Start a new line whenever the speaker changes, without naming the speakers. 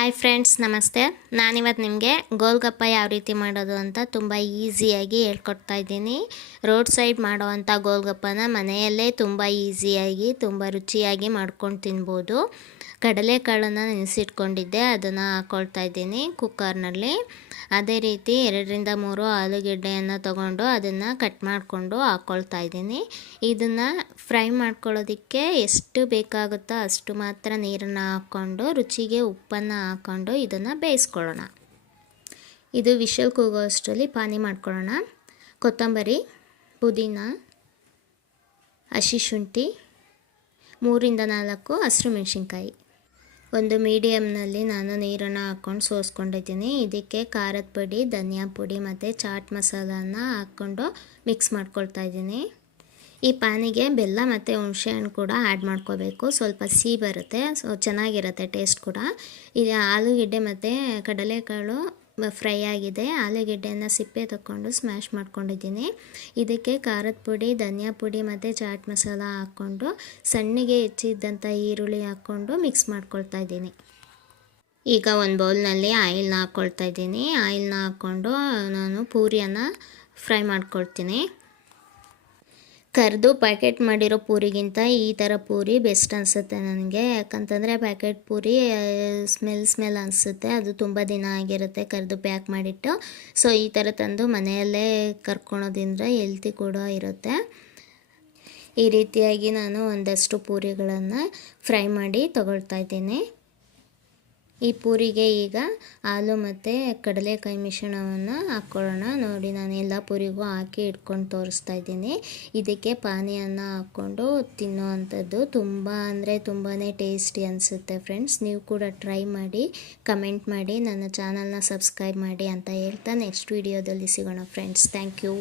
Hi friends ನಮಸ್ತೆ. ನಾನಿವತ್ತು ನಿಮಗೆ ಗೋಲ್ಗಪ್ಪ ಯಾವ ರೀತಿ ಮಾಡೋದು ಅಂತ ತುಂಬ ಈಸಿಯಾಗಿ ಹೇಳ್ಕೊಡ್ತಾ ಇದ್ದೀನಿ. ರೋಡ್ ಸೈಡ್ ಮಾಡೋವಂಥ ಗೋಲ್ಗಪ್ಪನ ಮನೆಯಲ್ಲೇ ತುಂಬ ಈಸಿಯಾಗಿ, ತುಂಬ ರುಚಿಯಾಗಿ ಮಾಡ್ಕೊಂಡು ತಿನ್ಬೋದು. ಕಡಲೆಕಾಳನ್ನು ನೆನೆಸಿಟ್ಕೊಂಡಿದ್ದೆ, ಅದನ್ನು ಹಾಕ್ಕೊಳ್ತಾ ಇದ್ದೀನಿ ಕುಕ್ಕರ್ನಲ್ಲಿ. ಅದೇ ರೀತಿ ಎರಡರಿಂದ ಮೂರು ಆಲೂಗೆಡ್ಡೆಯನ್ನು ತಗೊಂಡು ಅದನ್ನು ಕಟ್ ಮಾಡಿಕೊಂಡು ಹಾಕ್ಕೊಳ್ತಾ ಇದ್ದೀನಿ. ಇದನ್ನು ಫ್ರೈ ಮಾಡ್ಕೊಳ್ಳೋದಕ್ಕೆ ಎಷ್ಟು ಬೇಕಾಗುತ್ತೋ ಅಷ್ಟು ಮಾತ್ರ ನೀರನ್ನು ಹಾಕ್ಕೊಂಡು ರುಚಿಗೆ ಉಪ್ಪನ್ನು ಹಾಕ್ಕೊಂಡು ಇದನ್ನು ಬೇಯಿಸ್ಕೊಳ್ಳೋಣ. ಇದು ವಿಷಲ್ ಕೂಗೋ ಅಷ್ಟರಲ್ಲಿ ಪಾನಿ ಮಾಡ್ಕೊಳ್ಳೋಣ. ಕೊತ್ತಂಬರಿ, ಪುದೀನ, ಹಸಿ ಶುಂಠಿ, ಮೂರಿಂದ ನಾಲ್ಕು ಹಸಿರು ಮೆಣಸಿನ್ಕಾಯಿ. ಒಂದು ಮೀಡಿಯಮ್ನಲ್ಲಿ ನಾನು ನೀರನ್ನು ಹಾಕ್ಕೊಂಡು ಸೋಸ್ಕೊಂಡಿದ್ದೀನಿ. ಇದಕ್ಕೆ ಖಾರದ ಪುಡಿ, ಧನಿಯಾ ಪುಡಿ ಮತ್ತು ಚಾಟ್ ಮಸಾಲನ ಹಾಕ್ಕೊಂಡು ಮಿಕ್ಸ್ ಮಾಡ್ಕೊಳ್ತಾ ಇದ್ದೀನಿ. ಈ ಪಾನಿಗೆ ಬೆಲ್ಲ ಮತ್ತು ಹುಣಸೆಹಣ್ಣು ಕೂಡ ಆ್ಯಡ್ ಮಾಡ್ಕೋಬೇಕು. ಸ್ವಲ್ಪ ಸಿಹಿ ಬರುತ್ತೆ ಸೊ ಚೆನ್ನಾಗಿರುತ್ತೆ ಟೇಸ್ಟ್ ಕೂಡ. ಇದು ಆಲೂಗೆಡ್ಡೆ ಮತ್ತು ಕಡಲೆಕಾಳು ಫ್ರೈ ಆಗಿದೆ. ಆಲೂಗೆಡ್ಡೆಯನ್ನು ಸಿಪ್ಪೆ ತಗೊಂಡು ಸ್ಮ್ಯಾಶ್ ಮಾಡ್ಕೊಂಡಿದ್ದೀನಿ. ಇದಕ್ಕೆ ಖಾರದ ಪುಡಿ, ಧನಿಯಾ ಪುಡಿ ಮತ್ತು ಚಾಟ್ ಮಸಾಲ ಹಾಕ್ಕೊಂಡು, ಸಣ್ಣಗೆ ಹೆಚ್ಚಿದ್ದಂಥ ಈರುಳ್ಳಿ ಹಾಕ್ಕೊಂಡು ಮಿಕ್ಸ್ ಮಾಡ್ಕೊಳ್ತಾ ಇದ್ದೀನಿ. ಈಗ ಒಂದು ಬೌಲ್ನಲ್ಲಿ ಆಯಿಲ್ನ ಹಾಕ್ಕೊಳ್ತಾ ಇದ್ದೀನಿ. ಆಯಿಲ್ನ ಹಾಕ್ಕೊಂಡು ನಾನು ಪೂರಿಯನ್ನು ಫ್ರೈ ಮಾಡ್ಕೊಳ್ತೀನಿ. ಕರೆದು ಪ್ಯಾಕೆಟ್ ಮಾಡಿರೋ ಪೂರಿಗಿಂತ ಈ ಥರ ಪೂರಿ ಬೆಸ್ಟ್ ಅನಿಸುತ್ತೆ ನನಗೆ. ಯಾಕಂತಂದರೆ ಪ್ಯಾಕೆಟ್ ಪೂರಿ ಸ್ಮೆಲ್ ಸ್ಮೆಲ್ ಅನಿಸುತ್ತೆ. ಅದು ತುಂಬ ದಿನ ಆಗಿರುತ್ತೆ ಕರೆದು ಪ್ಯಾಕ್ ಮಾಡಿಟ್ಟು. ಸೊ ಈ ಥರ ತಂದು ಮನೆಯಲ್ಲೇ ಕರ್ಕೊಳೋದ್ರಿಂದ ಹೆಲ್ತಿ ಕೂಡ ಇರುತ್ತೆ. ಈ ರೀತಿಯಾಗಿ ನಾನು ಒಂದಷ್ಟು ಪೂರಿಗಳನ್ನು ಫ್ರೈ ಮಾಡಿ ತಗೊಳ್ತಾ ಇದ್ದೀನಿ. ಈ ಪೂರಿಗೆ ಈಗ ಹಾಲು ಮತ್ತು ಕಡಲೆಕಾಯಿ ಮಿಶ್ರಣವನ್ನು ಹಾಕ್ಕೊಳ್ಳೋಣ ನೋಡಿ, ನಾನು ಎಲ್ಲ ಪೂರಿಗೂ ಹಾಕಿ ಇಟ್ಕೊಂಡು ತೋರಿಸ್ತಾ ಇದ್ದೀನಿ. ಇದಕ್ಕೆ ಪಾನಿಯನ್ನು ಹಾಕ್ಕೊಂಡು ತಿನ್ನುವಂಥದ್ದು ತುಂಬ ಅಂದರೆ ತುಂಬಾ ಟೇಸ್ಟಿ ಅನಿಸುತ್ತೆ ಫ್ರೆಂಡ್ಸ್. ನೀವು ಕೂಡ ಟ್ರೈ ಮಾಡಿ, ಕಮೆಂಟ್ ಮಾಡಿ, ನನ್ನ ಚಾನಲ್ನ ಸಬ್ಸ್ಕ್ರೈಬ್ ಮಾಡಿ ಅಂತ ಹೇಳ್ತಾ ನೆಕ್ಸ್ಟ್ ವೀಡಿಯೋದಲ್ಲಿ ಸಿಗೋಣ ಫ್ರೆಂಡ್ಸ್. Thank you.